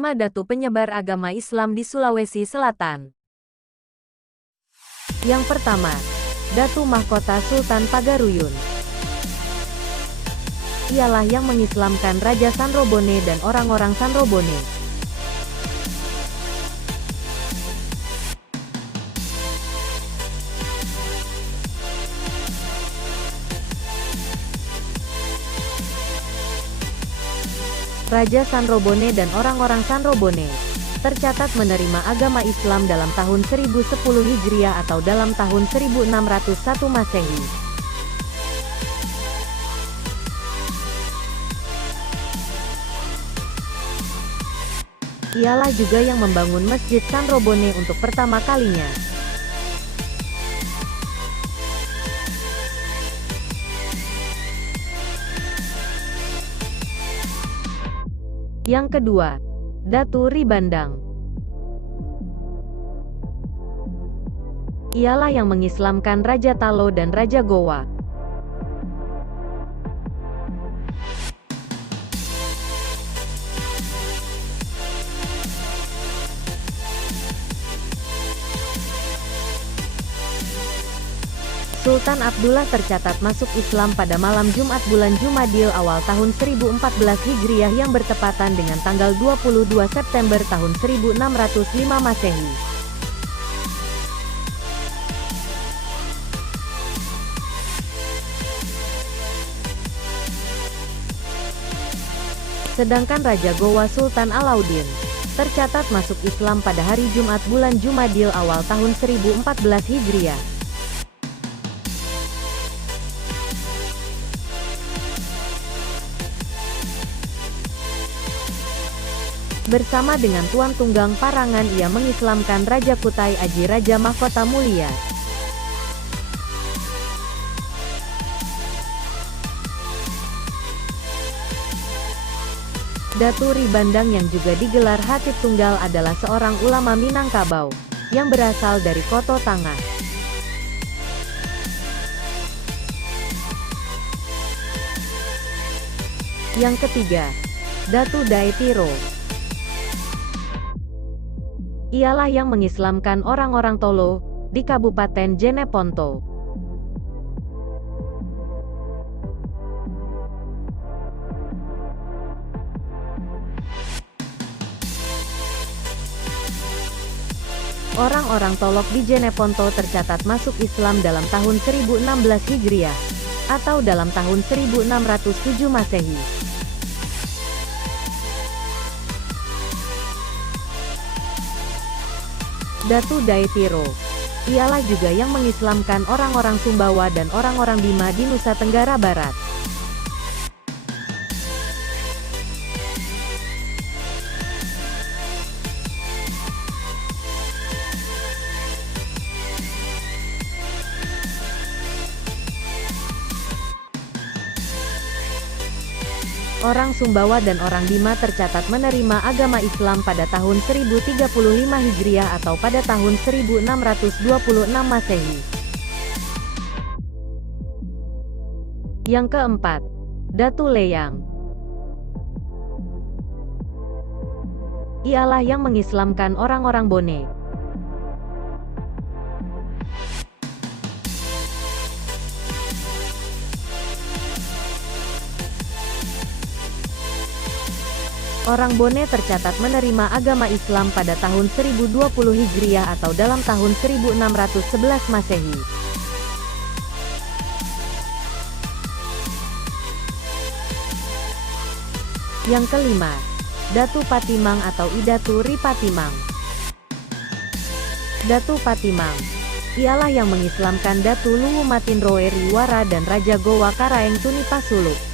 5 datu penyebar agama Islam di Sulawesi Selatan. Yang pertama, Datu Mahkota Sultan Pagaruyun. Ialah yang mengislamkan Raja Sanrobone dan orang-orang Sanrobone. Raja Sanrobone dan orang-orang Sanrobone tercatat menerima agama Islam dalam tahun 1010 Hijriah atau dalam tahun 1601 Masehi. Ialah juga yang membangun Masjid Sanrobone untuk pertama kalinya. Yang kedua, Datu Ribandang. Ialah yang mengislamkan Raja Talo dan Raja Gowa. Sultan Abdullah tercatat masuk Islam pada malam Jumat bulan Jumadil awal tahun 1014 Hijriah yang bertepatan dengan tanggal 22 September tahun 1605 Masehi. Sedangkan Raja Gowa Sultan Alauddin tercatat masuk Islam pada hari Jumat bulan Jumadil awal tahun 1014 Hijriah. Bersama dengan Tuan Tunggang Parangan ia mengislamkan Raja Kutai Aji Raja Mahkota Mulia. Datu Ribandang yang juga digelar Hatib Tunggal adalah seorang ulama Minangkabau, yang berasal dari Koto Tangah. Yang ketiga, Datu Daetiro. Ialah yang mengislamkan orang-orang Tolo di Kabupaten Jeneponto. Orang-orang Tolok di Jeneponto tercatat masuk Islam dalam tahun 1016 Hijriah atau dalam tahun 1607 Masehi. Datu Daetiro ialah juga yang mengislamkan orang-orang Sumbawa dan orang-orang Bima di Nusa Tenggara Barat. Orang Sumbawa dan orang Bima tercatat menerima agama Islam pada tahun 1035 Hijriah atau pada tahun 1626 Masehi. Yang keempat, Datu Leyang. Ialah yang mengislamkan orang-orang Bone. Orang Bone tercatat menerima agama Islam pada tahun 1020 Hijriah atau dalam tahun 1611 Masehi. Yang kelima, Datu Patimang atau Idatu Ripatimang. Datu Patimang ialah yang mengislamkan Datu Luwu Matinroe Riwara dan Raja Gowa Karaeng Tuni Pasuluk.